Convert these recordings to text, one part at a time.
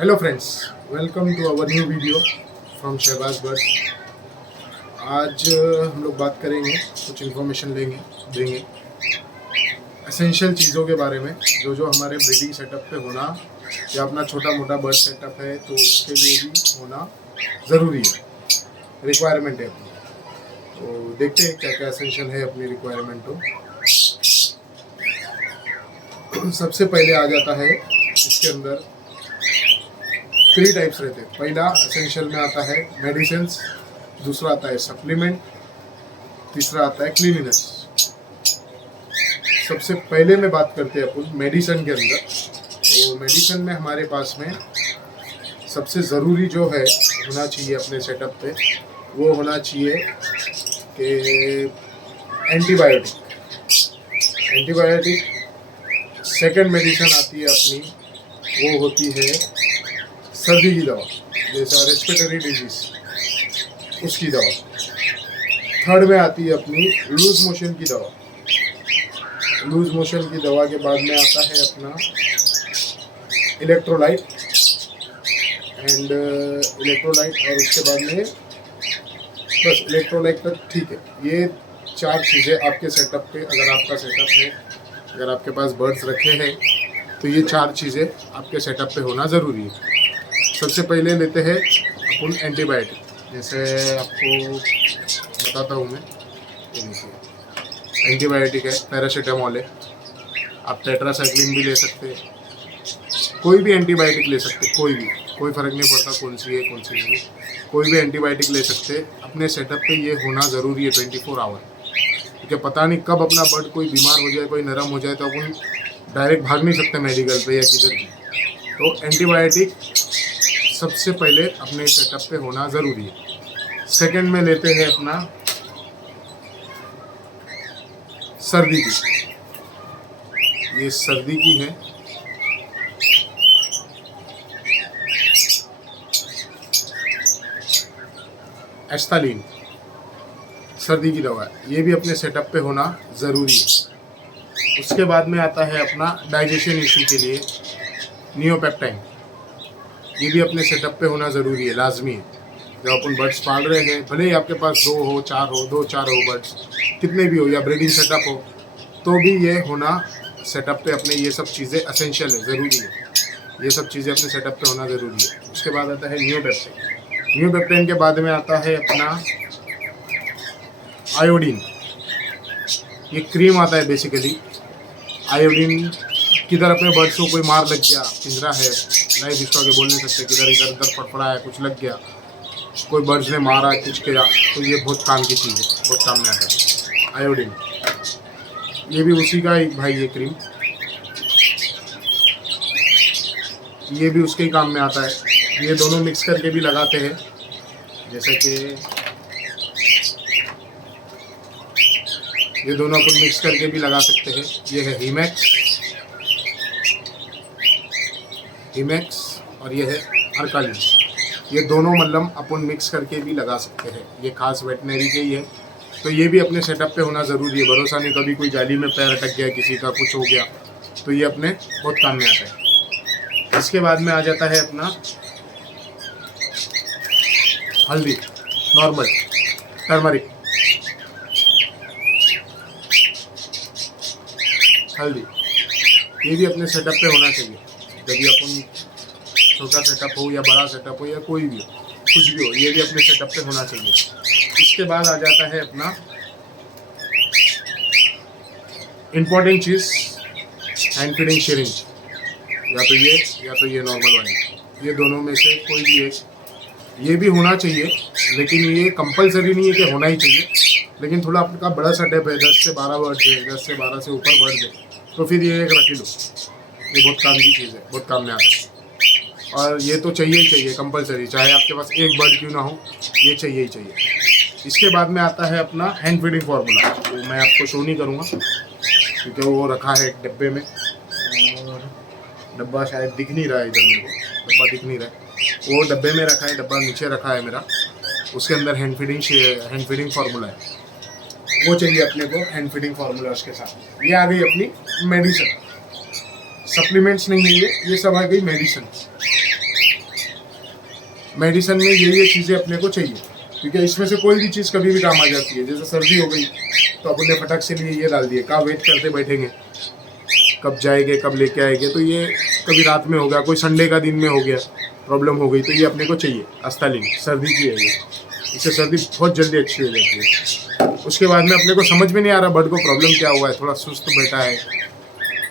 Hello friends, welcome to our new video from Shahbaz birds. आज हम लोग बात करेंगे, कुछ इन्फॉर्मेशन देंगे एसेंशियल चीज़ों के बारे में जो जो हमारे ब्रीडिंग सेटअप पे होना या अपना छोटा मोटा बर्ड सेटअप है तो उसके लिए भी होना ज़रूरी है, रिक्वायरमेंट है अपनी। तो देखते हैं क्या क्या एसेंशियल है अपनी रिक्वायरमेंट। तो सबसे पहले आ जाता है इसके अंदर 3 टाइप्स रहते हैं। पहला एसेंशियल में आता है मेडिसिन्स, दूसरा आता है सप्लीमेंट, तीसरा आता है क्लीनिनेस। सबसे पहले में बात करते हैं अपन मेडिसिन के अंदर। तो मेडिसिन में हमारे पास में सबसे ज़रूरी जो है होना चाहिए अपने सेटअप पे, वो होना चाहिए कि एंटीबायोटिक। सेकंड मेडिसिन आती है अपनी, वो होती है सर्दी की दवा, जैसा रेस्पिरेटरी डिजीज, उसकी दवा। थर्ड में आती है अपनी लूज मोशन की दवा। लूज मोशन की दवा के बाद में आता है अपना इलेक्ट्रोलाइट और उसके बाद में बस इलेक्ट्रोलाइट तक ठीक है। ये 4 चीज़ें आपके सेटअप पे, अगर आपका सेटअप है, अगर आपके पास बर्ड्स रखे हैं तो ये 4 चीज़ें आपके सेटअप पे होना ज़रूरी है। सबसे पहले लेते हैं अपन एंटीबायोटिक। जैसे आपको बताता हूँ मैं, एंटीबायोटिक है, पैरासीटामोल है, आप टेट्रासाइक्लिन भी ले सकते हैं, कोई भी एंटीबायोटिक ले सकते हैं, कोई फ़र्क नहीं पड़ता कौन सी है कौन सी नहीं, कोई भी एंटीबायोटिक ले सकते हैं। अपने सेटअप पे ये होना ज़रूरी है 24 आवर, क्योंकि पता नहीं कब अपना बर्ड कोई बीमार हो जाए, कोई नरम हो जाए, तो अपन डायरेक्ट भाग नहीं सकते मेडिकल पे या किधर भी। तो एंटीबायोटिक सबसे पहले अपने सेटअप पे होना ज़रूरी है। सेकंड में लेते हैं अपना सर्दी की। ये सर्दी की है, एस्टालिन, सर्दी की दवा है, ये भी अपने सेटअप पे होना ज़रूरी है। उसके बाद में आता है अपना डाइजेशन इशू के लिए नियोपेप्टाइन, ये भी अपने सेटअप पे होना ज़रूरी है, लाजमी है। जब अपन बर्ड्स पाल रहे हैं, भले ही आपके पास 2 हो 4 हो, 2-4 हो बर्ड्स, कितने भी हो, या ब्रीडिंग सेटअप हो, तो भी ये होना सेटअप पे अपने, ये सब चीज़ें एसेंशियल है, ज़रूरी है। ये सब चीज़ें अपने सेटअप पे होना ज़रूरी है। उसके बाद आता है नियोपेप्टाइन के बाद में आता है अपना आयोडीन। ये क्रीम आता है बेसिकली। आयोडीन किधर अपने बर्ड्स को कोई मार लग गया, पिंजरा है, लाइव स्टॉक के बोल नहीं सकते, किधर इधर उधर फड़फड़ा है, कुछ लग गया, कोई बर्ड्स ने मारा, कुछ किया, तो ये बहुत काम की चीज़ है, बहुत काम में आता है आयोडीन। ये भी उसी का एक भाई, ये क्रीम, ये भी उसके ही काम में आता है। ये दोनों मिक्स करके भी लगाते हैं, जैसे कि ये दोनों अपन मिक्स करके भी लगा सकते हैं। ये है हीमैक्स और ये है अर्कालिन। ये दोनों मल्लम अपन मिक्स करके भी लगा सकते हैं, ये खास वेटनरी के ही है। तो ये भी अपने सेटअप पे होना ज़रूरी है। भरोसा नहीं, कभी कोई जाली में पैर अटक गया, किसी का कुछ हो गया, तो ये अपने बहुत काम में आता है। इसके बाद में आ जाता है अपना हल्दी, नॉर्मल टर्मरिक हल्दी, ये भी अपने सेटअप पे होना चाहिए। जब भी अपन छोटा सेटअप हो या बड़ा सेटअप हो या कोई भी हो, कुछ भी हो, ये भी अपने सेटअप पे होना चाहिए। इसके बाद आ जाता है अपना इम्पॉर्टेंट चीज़, हैंड फीडिंग सिरिंज, या तो ये नॉर्मल वाली, ये दोनों में से कोई भी एक, ये भी होना चाहिए। लेकिन ये कंपलसरी नहीं है कि होना ही चाहिए, लेकिन थोड़ा आपका बड़ा सेटअप है, 10 से 12 बर्ड्स है, 10 से 12 से ऊपर बर्ड्स है, तो फिर ये एक रख लो। ये बहुत काम की चीज़ है, बहुत काम में आता है, और ये तो चाहिए ही चाहिए, कंपलसरी, चाहे आपके पास एक बर्ड क्यों ना हो, ये चाहिए ही चाहिए। इसके बाद में आता है अपना हैंड फीडिंग फार्मूला। वो मैं आपको शो नहीं करूँगा क्योंकि वो रखा है एक डब्बे में, और डब्बा शायद दिख नहीं रहा है इधर, मेरे को डब्बा दिख नहीं रहा है, वो डब्बे में रखा है, डब्बा नीचे रखा है मेरा, उसके अंदर हैंड फीडिंग फार्मूला है, वो चाहिए अपने को, हैंड फीडिंग फार्मूला उसके साथ। ये आ गई अपनी मेडिसिन, सप्लीमेंट्स नहीं है ये सब आ गई मेडिसिन। मेडिसिन में ये चीज़ें अपने को चाहिए, क्योंकि इसमें से कोई भी चीज़ कभी भी काम आ जाती है। जैसे सर्दी हो गई तो अपन ने फटाक से लिए ये डाल दिए, कहाँ वेट करते बैठेंगे कब जाएंगे कब लेके आएंगे, तो ये कभी रात में हो गया, कोई संडे का दिन में हो गया, प्रॉब्लम हो गई, तो ये अपने को चाहिए। अस्तालिन सर्दी की है ये, इससे सर्दी बहुत जल्दी अच्छी हो जाती है। उसके बाद में अपने को समझ में नहीं आ रहा बर्ड को प्रॉब्लम क्या हुआ है, थोड़ा सुस्त बैठा है,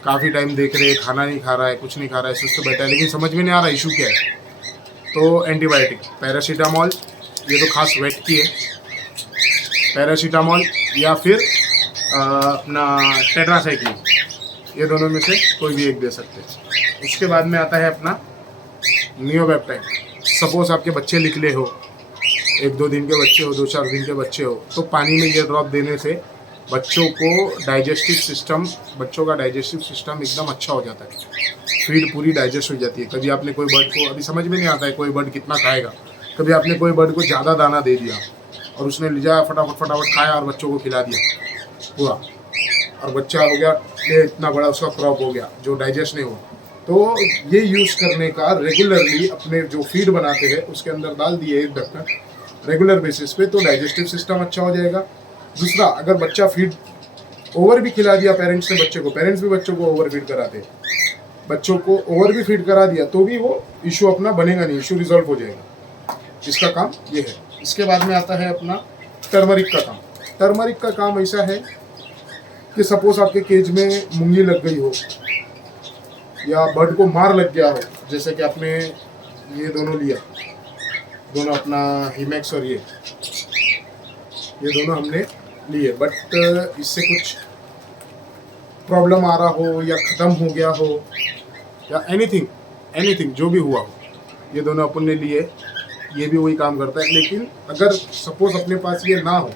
काफ़ी टाइम देख रहे हैं, खाना नहीं खा रहा है, कुछ नहीं खा रहा है, सुस्त बैठा है, लेकिन समझ में नहीं आ रहा इशू क्या है। तो एंटीबायोटिक पैरासीटामॉल, ये तो खास वेट की है, पैरासीटामॉल या फिर अपना टेट्रासाइक्लिन, ये दोनों में से कोई भी एक दे सकते हैं। उसके बाद में आता है अपना नियोबेप्टाइन। सपोज आपके बच्चे निकले हो, 1-2 दिन के बच्चे हो, 2-4 दिन के बच्चे हो, तो पानी में ये ड्रॉप देने से बच्चों का डाइजेस्टिव सिस्टम एकदम अच्छा हो जाता है, फीड पूरी डाइजेस्ट हो जाती है। कभी आपने कोई बर्ड को, अभी समझ में नहीं आता है कोई बर्ड कितना खाएगा, कभी आपने कोई बर्ड को ज़्यादा दाना दे दिया और उसने ले जाया फटाफट खाया और बच्चों को खिला दिया पूरा, और बच्चा हो गया ये इतना बड़ा, उसका क्रॉप हो गया जो डाइजेस्ट नहीं हुआ। तो ये यूज़ करने का रेगुलरली अपने जो फीड बनाते हैं उसके अंदर डाल दिए एक ढक्कन रेगुलर बेसिस पे, तो डाइजेस्टिव सिस्टम अच्छा हो जाएगा। दूसरा, अगर बच्चा फीड ओवर भी खिला दिया पेरेंट्स ने बच्चे को, पेरेंट्स भी बच्चों को ओवर फीड कराते हैं, बच्चों को ओवर भी फीड करा दिया तो भी वो इशू अपना बनेगा नहीं, इशू रिजॉल्व हो जाएगा। इसका काम ये है। इसके बाद में आता है अपना टर्मरिक का काम। टर्मरिक का काम ऐसा है कि सपोज आपके केज में मूंगी लग गई हो या बर्ड को मार लग गया हो, जैसे कि आपने ये दोनों लिया, दोनों अपना हिमैक्स और ये दोनों हमने लिए, बट इससे कुछ प्रॉब्लम आ रहा हो या ख़त्म हो गया हो या एनीथिंग जो भी हुआ हो, ये दोनों अपन ने लिए, ये भी वही काम करता है। लेकिन अगर सपोज अपने पास ये ना हो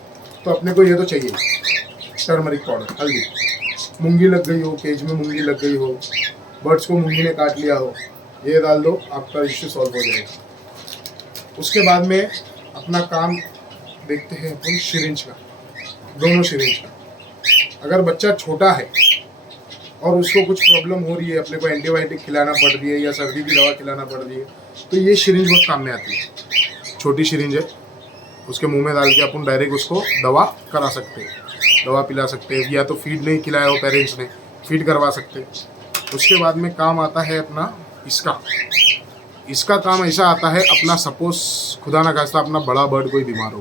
तो अपने को ये तो चाहिए टर्मरिक पाउडर, हल्दी। मूंगी लग गई हो, केज में मूंगी लग गई हो, बर्ड्स को मूंगी ने काट लिया हो, ये डाल दो, आपका इश्यू सॉल्व हो जाएगा। उसके बाद में अपना काम देखते हैं अपन सिरिंज का, दोनों सिरिंज का। अगर बच्चा छोटा है और उसको कुछ प्रॉब्लम हो रही है, अपने को एंटीबायोटिक खिलाना पड़ रही है या सर्दी की दवा खिलाना पड़ रही है, तो ये सिरिंज बहुत काम में आती है। छोटी सिरिंज है, उसके मुंह में डाल के अपन डायरेक्ट उसको दवा करा सकते हैं, दवा पिला सकते हैं, या तो फीड नहीं खिलाया हो पेरेंट्स ने, फीड करवा सकते हैं। उसके बाद में काम आता है अपना इसका काम ऐसा आता है अपना, सपोज खुदा ना खास्ता अपना बड़ा बर्ड कोई बीमार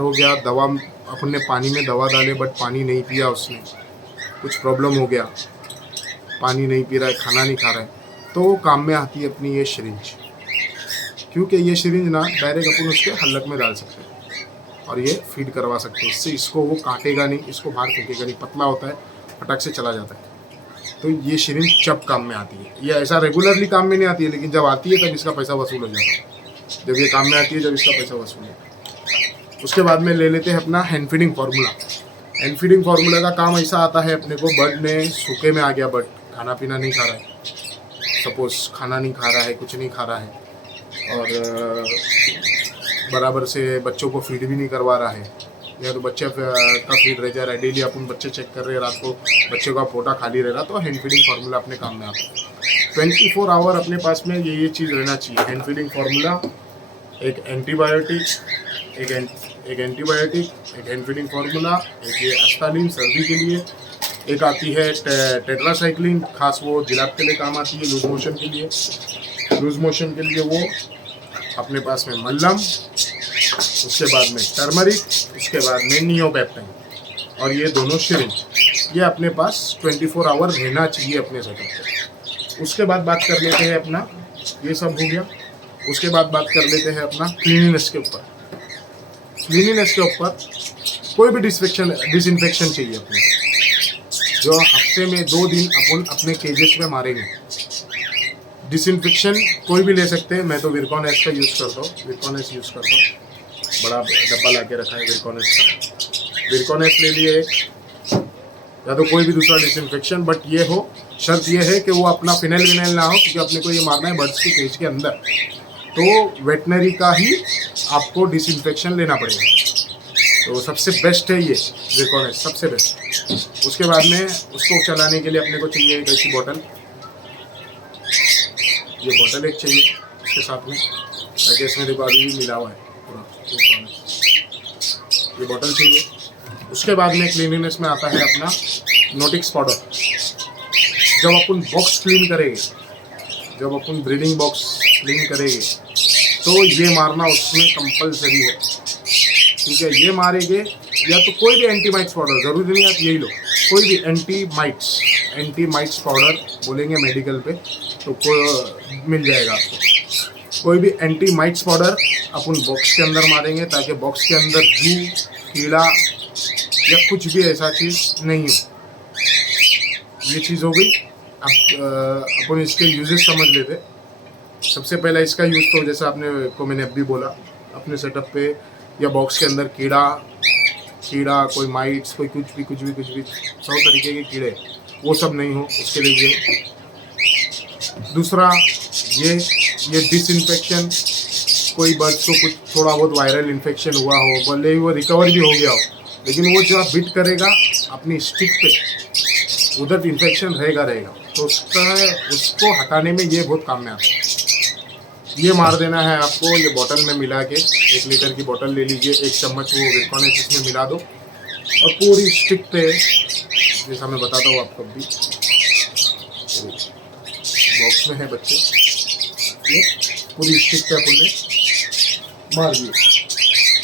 हो गया, दवा अपन ने पानी में दवा डाले बट पानी नहीं पिया उसने, कुछ प्रॉब्लम हो गया, पानी नहीं पी रहा है, खाना नहीं खा रहा है, तो काम में आती है अपनी ये सिरिंज। क्योंकि ये सिरिंज ना डायरेक्ट अपन उसके हलक में डाल सकते हैं और ये फीड करवा सकते हैं, इससे इसको वो काटेगा नहीं, इसको बाहर फेंकेगा नहीं, पतला होता है, फटक से चला जाता है। तो ये सिरिंज जब काम में आती है, ये ऐसा रेगुलरली काम में नहीं आती है, लेकिन जब आती है तब इसका पैसा वसूल हो जाता है। जब ये काम में आती है, जब इसका पैसा वसूल होता है। उसके बाद में ले लेते हैं अपना hand feeding formula. Hand feeding formula का काम ऐसा आता है अपने को, बर्ड ने सूखे में आ गया, बर्ड खाना पीना नहीं खा रहा है, सपोज खाना नहीं खा रहा है, कुछ नहीं खा रहा है, और बराबर से बच्चों को फीड भी नहीं करवा रहा है, या तो बच्चे का फीड रह जा रहा है, डेली अपन बच्चे चेक कर रहे हैं, रात को बच्चे का पोटा खाली रह रहा, तो हैंड फीडिंग फार्मूला अपने काम में आता है। 24 आवर अपने पास में ये चीज़ रहना चाहिए, हैंड फीडिंग फार्मूला, एक एंटीबायोटिक, एक हैंड फीडिंग फार्मूला, एक ये अस्तालिन सर्दी के लिए, एक आती है टेट्रासाइक्लिन, खास वो जिलाब के लिए काम आती है, लूज मोशन के लिए वो अपने पास में मल्लम, उसके बाद में टर्मरिक, उसके बाद में नियोबेप्टाइन, और ये दोनों सिरिंज, ये अपने पास 24 आवर रहना चाहिए अपने सेटअप पे। उसके बाद बात कर लेते हैं अपना, ये सब हो गया। उसके बाद बात कर लेते हैं अपना क्लीनिनेस के ऊपर। क्लीनिनेस के ऊपर कोई भी डिसइंफेक्शन चाहिए अपने को, जो हफ्ते में 2 दिन अपन अपने केजेस में मारेंगे। डिसइंफेक्शन कोई भी ले सकते हैं, मैं तो विरकॉनेस का यूज़ करता हूँ, बड़ा डब्बा ला के रखा है विरकॉनेस का, विरकॉनेस ले लिए एक, या तो कोई भी दूसरा डिसइंफेक्शन, बट ये हो, शर्त ये है कि वो अपना फिनाइल ना हो, क्योंकि अपने को ये मारना है बर्ड्स की केज के अंदर, तो वेटनरी का ही आपको डिसइंफेक्शन लेना पड़ेगा। तो सबसे बेस्ट है ये विरकॉनेस, सबसे बेस्ट। उसके बाद में उसको चलाने के लिए अपने को चाहिए एक ऐसी बॉटल, ये बॉटल एक चाहिए, इसके साथ में, ताकि इसमें देखो अभी भी मिला हुआ है पूरा ये बॉटल चाहिए। उसके बाद में क्लीनिनेस में आता है अपना नोटिक्स पाउडर। जब अपन बॉक्स क्लीन करेंगे, जब अपन ब्रीडिंग बॉक्स क्लीन करेंगे तो ये मारना उसमें कंपलसरी है, ठीक है। ये मारेंगे या तो कोई भी एंटीमाइट्स पाउडर, ज़रूरी नहीं आप यही लो, कोई भी एंटीमाइट्स पाउडर बोलेंगे मेडिकल पे तो मिल जाएगा आपको। कोई भी एंटीमाइट्स पाउडर अपन बॉक्स के अंदर मारेंगे ताकि बॉक्स के अंदर जू, कीड़ा या कुछ भी ऐसा चीज़ नहीं हो। ये चीज़ हो गई। अब अपन इसके यूजेस समझ लेते। सबसे पहला इसका यूज़ तो जैसे आपने को मैंने अभी बोला, अपने सेटअप पे या बॉक्स के अंदर कीड़ा कोई माइट्स, कोई कुछ भी 100 तरीके के कीड़े, वो सब नहीं हो उसके लिए ये। दूसरा ये डिसइंफेक्शन, कोई बर्ड्स को कुछ थोड़ा बहुत वायरल इन्फेक्शन हुआ हो, भले ही वो रिकवर भी हो गया हो, लेकिन वो जब बिट करेगा अपनी स्टिक पे उधर इन्फेक्शन रहेगा, तो उसको हटाने में ये बहुत काम में आता है। ये मार देना है आपको, ये बॉटल में मिला के 1 लीटर की बॉटल ले लीजिए, 1 चम्मच वो विरकॉनेस इसमें मिला दो और पूरी स्टिक पे, जैसा मैं बताता हूँ आपको अभी, बॉक्स में है बच्चे, ये पूरी स्टिक पे अपन ने मार दिए,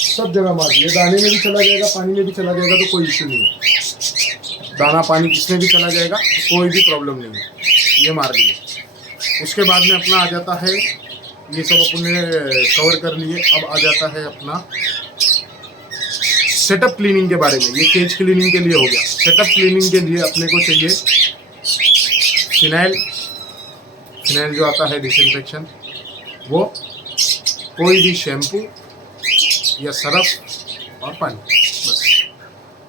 सब जगह मार दिए। दाने में भी चला जाएगा, पानी में भी चला जाएगा तो कोई इश्यू नहीं है। दाना पानी किसमें भी चला जाएगा कोई भी प्रॉब्लम नहीं है। ये मार लिए। उसके बाद में अपना आ जाता है, ये सब अपन ने कवर कर लिए। अब आ जाता है अपना सेटअप क्लीनिंग के बारे में। ये केज क्लीनिंग के लिए हो गया। सेटअप क्लीनिंग के लिए अपने को चाहिए फिनाइल जो आता है डिसइंफेक्शन, वो, कोई भी शैम्पू या सरफ और पानी, बस।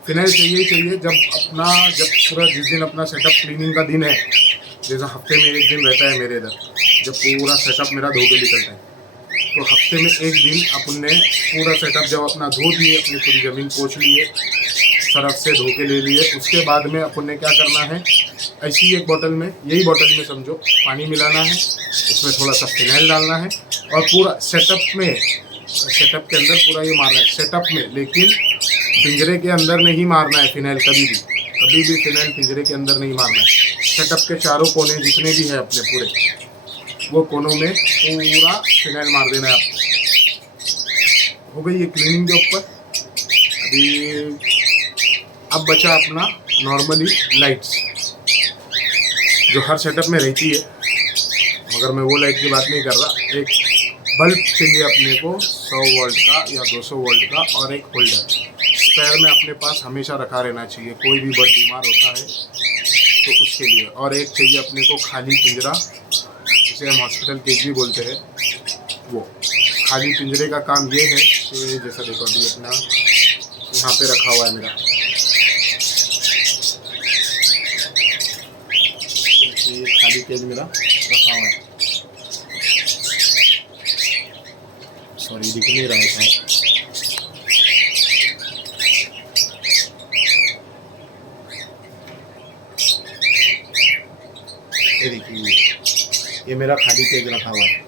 फिनाइल चाहिए ही चाहिए। जब पूरा जिस दिन अपना सेटअप क्लीनिंग का दिन है, जैसा हफ्ते में 1 दिन रहता है मेरे इधर, जब पूरा सेटअप मेरा धो के निकलता है, तो हफ्ते में 1 दिन अपन ने पूरा सेटअप जब अपना धो दिए, अपनी पूरी ज़मीन पोंछ लिए, सरफ से धो के ले लिए, उसके बाद में अपन ने क्या करना है, ऐसी एक बॉटल में, यही बॉटल में समझो, पानी मिलाना है, उसमें थोड़ा सा फिनाइल डालना है और पूरा सेटअप के अंदर पूरा ये मारना है सेटअप में। लेकिन पिंजरे के अंदर नहीं मारना है फिनाइल, कभी भी फिनाइल पिंजरे के अंदर नहीं मारना है। सेटअप के चारों कोने जितने भी हैं अपने पूरे, वो कोनों में पूरा फिनाइल मार देना है आपको। हो गई ये क्लीनिंग के ऊपर। अब बचा अपना नॉर्मली लाइट्स, जो हर सेटअप में रहती है, मगर मैं वो लाइट की बात नहीं कर रहा। एक बल्ब चाहिए अपने को 100 वोल्ट का या 200 वोल्ट का, और एक होल्डर स्पेयर में अपने पास हमेशा रखा रहना चाहिए। कोई भी बर्ड बीमार होता है तो उसके लिए। और एक चाहिए अपने को खाली पिंजरा, जिसे हम हॉस्पिटल केज भी बोलते हैं। वो खाली पिंजरे का काम ये है कि जैसा देखो अभी अपना यहाँ पे रखा हुआ है मेरा, ये खाली केज मेरा रखा हुआ है, सॉरी दिख नहीं रहा है। ये देखिए, ये मेरा खाली केज रखा हुआ है।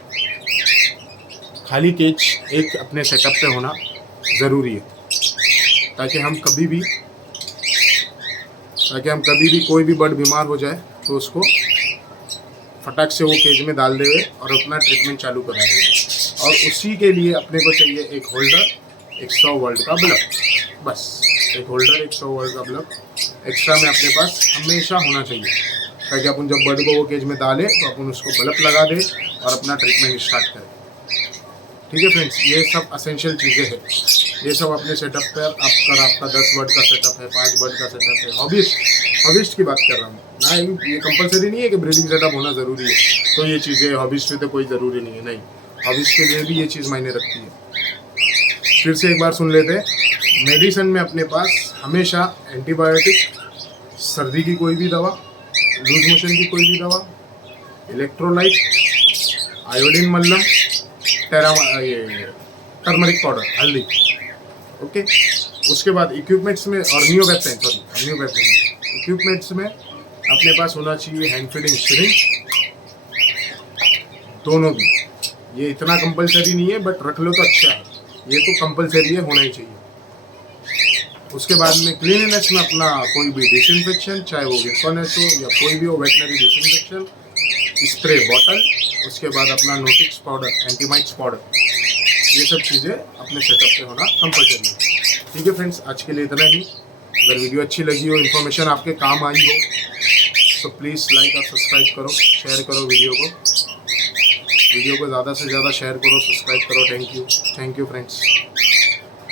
खाली केज एक अपने सेटअप पे होना ज़रूरी है, ताकि हम कभी भी कोई भी बर्ड बीमार हो जाए तो उसको फटाक से वो केज में डाल देवे और अपना ट्रीटमेंट चालू करा देवे। और उसी के लिए अपने को चाहिए एक होल्डर, 100 वोल्ट का बल्ब, बस। एक होल्डर, 100 वोल्ट का बल्ब एक्स्ट्रा में अपने पास हमेशा होना चाहिए, ताकि अपन जब बर्ड को वो केज में डालें तो अपन उसको बल्ब लगा दें और अपना ट्रीटमेंट स्टार्ट करें। ठीक है फ्रेंड्स, ये सब असेंशियल चीज़ें हैं। ये सब अपने सेटअप पर आपका 10 बर्ड का सेटअप है, 5 बर्ड का सेटअप है, हॉबिस्ट की बात कर रहा हूँ ना। ये कंपलसरी नहीं है कि ब्रीडिंग सेटअप होना ज़रूरी है तो ये चीज़ें हॉबिस्ट में तो कोई ज़रूरी नहीं है। नहीं, हॉबिस्ट के लिए भी ये चीज़ मायने रखती है। फिर से एक बार सुन लेते हैं। मेडिसिन में अपने पास हमेशा एंटीबायोटिक, सर्दी की कोई भी दवा, लूज मोशन की कोई भी दवा, इलेक्ट्रोलाइट, आयोडीन मल्लम, टर्मरिक पाउडर, हल्दी, ओके। उसके बाद इक्विपमेंट्स में, और न्यूपैथेन इक्विपमेंट्स में अपने पास होना चाहिए हैंड फीडिंग सिरिंज, दोनों भी। ये इतना कंपलसरी नहीं है, बट रख लो तो अच्छा है। ये तो कंपलसरी है, होना ही चाहिए। उसके बाद में क्लीननेस में अपना कोई भी डिसइंफेक्शन, चाहे वो विस्कोनेस हो या कोई भी हो, वेटनरी डिसइंफेक्शन, स्प्रे बॉटल, उसके बाद अपना नोटिक्स पाउडर, एंटीमाइट्स पाउडर, ये सब चीज़ें अपने सेटअप पे होना कंपलसरी है। ठीक है फ्रेंड्स, आज के लिए इतना ही। अगर वीडियो अच्छी लगी हो, इन्फॉर्मेशन आपके काम आई हो, तो प्लीज़ लाइक और सब्सक्राइब करो, शेयर करो वीडियो को ज़्यादा से ज़्यादा शेयर करो, सब्सक्राइब करो। Thank you friends.